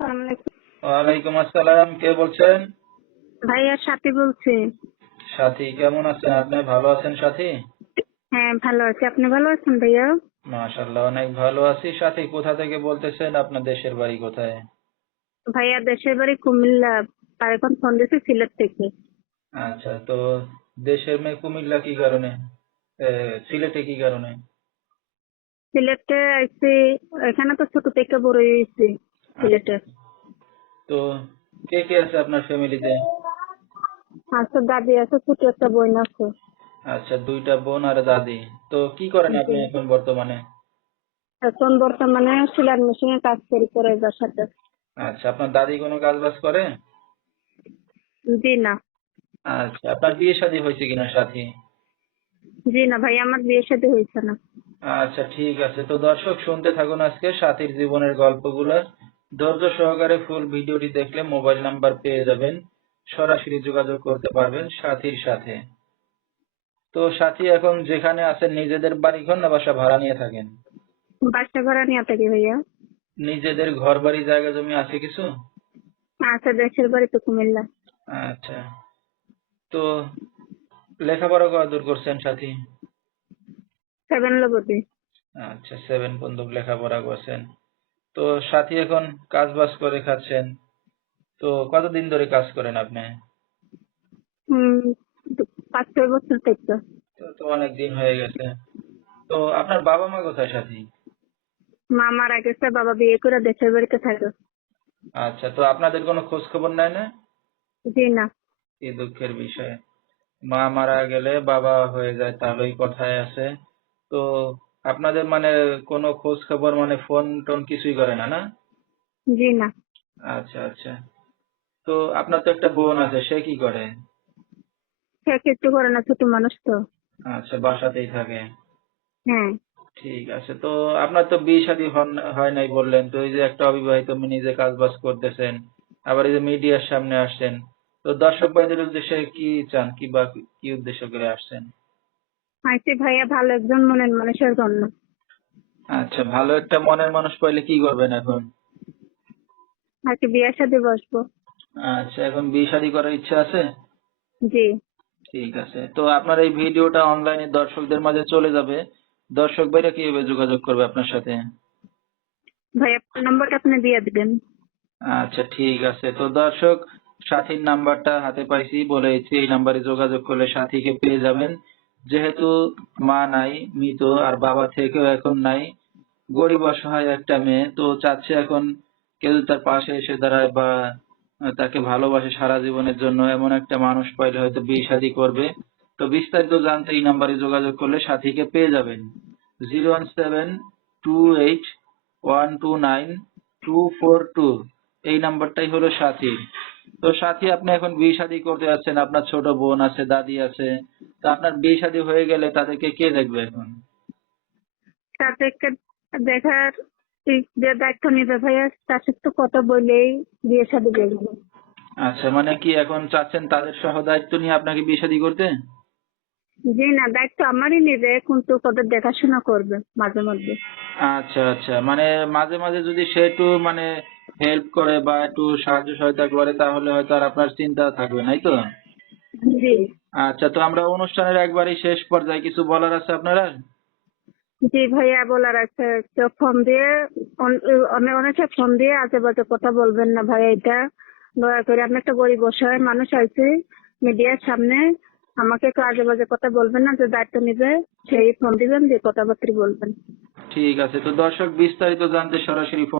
ওয়ালাইকুম আসসালাম কে বলছেন? ভাইয়ার সাথে বলছি। সাথী কেমন আছেন? আপনি ভালো আছেন সাথী? হ্যাঁ ভালো আছি। আপনি ভালো আছেন ভাইয়া? মাশাল্লাহ অনেক ভালো আছি। সাথী কোথা থেকে বলতেছেন? আপনার দেশের বাড়ি কোথায়? ভাইয়া দেশের বাড়ি কুমিল্লা এখন ফোন দিয়েছি সিলেট থেকে। আচ্ছা তো দেশের মেয়ে কুমিল্লা কি কারণে? সিলেটে কি কারণে? সিলেটে আইছি এখানে তো ছোট থেকে বড় হয়েছি। সিলেটে তো কে কে আছে আপনার ফ্যামিলিতে? আছে দাদি আছে ছোট একটা বোন আছে। আচ্ছা দুইটা বোন আর দাদি। তো কি করেন আপনি এখন বর্তমানে? এখন বর্তমানে সিলার মেশিনে কাজ করি করে সাথে আচ্ছা আপনার দাদি কোনো কাজ বাজ করে? জি না। আচ্ছা আপনার বিয়ে শাদী হয়েছে কিনা সাথী? জি না ভাই আমার বিয়ে সাথে হয়েছে না। আচ্ছা ঠিক আছে। তো দর্শক শুনতে থাকুন আজকে সাথীর জীবনের গল্পগুলো। ধৈর্য সহকারে ফুল ভিডিওটি দেখলে মোবাইল নাম্বার পেয়ে যাবেন। সরাসরি যোগাযোগ করতে পারবেন সাথীর সাথে। তো সাথী এখন যেখানে আছেন নিজেদের বাড়ি ঘর না বাসা ভাড়া নিয়ে থাকেন? বাসা ভাড়া নিয়ে থাকি ভাইয়া। নিজেদের ঘর বাড়ি জায়গা জমি আছে কিছু? আছে দেশের বাড়ি তো কুমিল্লা। আচ্ছা। তো লেখাপড়া কত দূর করছেন সাথী? সেভেন লগতে আচ্ছা সেভেন পর্যন্ত লেখাপড়া করছেন। তো সাথী এখন কাজ বাজ করে খাচ্ছেন। তো কতদিন ধরে কাজ করেন আপনি? পাঁচ ছয় বছর থেকে। তো অনেক দিন হয়ে গেছে। তো আপনার বাবা মা কোথায় সাথী? মা মারা গেছে বাবা বিয়ে করে দেশের বাড়িতে থাকে। আচ্ছা তো আপনাদের কোনো খোঁজ খবর নেয় না? জি না। কি দুঃখের বিষয়। মা মারা গেলে বাবা হয়ে যায় তাহলেই কথায় আছে। তো আপনাদের মানে কোনো খোঁজ খবর মানে ফোন টোন কিছুই করে না না? জি না। আচ্ছা আচ্ছা। তো আপনার তো একটা বোন আছে সে কি করে? সে কিছু করে না ছোট মানুষ তো। আচ্ছা বাসাতেই থাকে। হ্যাঁ। ঠিক আছে তো আপনার তো বিয়ে শাদী হয় নাই বললেন তো এই যে একটা অবিবাহিত নিজে কাজ বাজ করতেছেন আবার এই যে মিডিয়ার সামনে আসছেন তো দর্শক ভাইদের উদ্দেশ্যে কি চান কি বা কি উদ্দেশ্য করে আসছেন? আইসি ভাইয়া ভালো একজন মনের মানুষের জন্য। আচ্ছা ভালো একটা মনের মানুষ পাইলে কি করবেন এখন? আজকে বিয়ের সাথে বসবো। আচ্ছা এখন বিয়ে শাদী করার ইচ্ছা আছে? জি। ঠিক আছে তো আপনার এই ভিডিওটা অনলাইনে দর্শকদের মাঝে চলে যাবে। দর্শক ভাইরা কীভাবে যোগাযোগ করবে আপনার সাথে? ভাইয়া ফোন নম্বরটা আপনি দিয়ে দিবেন। আচ্ছা ঠিক আছে তো দর্শক সাথীর নাম্বারটা হাতে পাইছি বলেছি এই নাম্বারে যোগাযোগ করলে সাথীকে পেয়ে যাবেন। যেহেতু মা নাই, মৃত, আর বাবা থেকেও এখন নাই, গরিব অসহায় একটা মেয়ে, তো চাচ্ছে এখন কেউ তার পাশে এসে দাঁড়ায় বা তাকে ভালোবাসে সারা জীবনের জন্য, এমন একটা মানুষ পাইলে হয়তো বিয়ে শাদী করবে। তো বিস্তারিত জানতে এই নাম্বারে যোগাযোগ করলে সাথীকে পেয়ে যাবেন। Zero one seven two eight one two nine two four two. এই নাম্বারটাই হলো সাথী। তো সাথী, আপনি এখন বিয়ে শাদী করতে যাচ্ছেন। আপনার ছোট বোন আছে, দাদি আছে। তো আপনার বিয়ে শাদী হয়ে গেলে তাদেরকে কে দেখবে এখন? তাদেরকে দেখার যে দায়িত্ব নিবে ভাইয়া তার সাথে তো কথা বলেই বিয়ে সাথে দেখব আচ্ছা মানে কি এখন চাচ্ছেন তাদের সহ দায়িত্ব নিয়ে আপনাকে বিয়ে শাদী করতে? জি না দায়িত্ব আমারই নেবে কিন্তু ওদের দেখাশোনা করবে মাঝে মধ্যে। আচ্ছা আচ্ছা মানে মাঝে মাঝে যদি সে একটু মানে হেল্প করে বা একটু সাহায্য সহায়তা করে তাহলে হয়তো আর আপনার চিন্তা থাকবে নাই তো? আচ্ছা তো আমরা অনুষ্ঠানের একবারই শেষ পর্যায়ে কিছু বলার আছে আপনারা? জি ভাইয়া বলার আছে। কেউ ফোন দিয়ে অন- অনেক অনেকে ফোন দিয়ে আজে বাজে কথা বলবেন না ভাইয়া এটা। দয়া করে আমি একটা গরিব অসহায় মানুষ আছে মিডিয়ার সামনে। আমাকে একটু আজে বাজে কথা বলবেন না যে দায়িত্ব নিবে সেই ফোন দিবেন যে কথাবার্তা বলবেন। ঠিক আছে তো দর্শক বিস্তারিত জানতে সরাসরি ফোন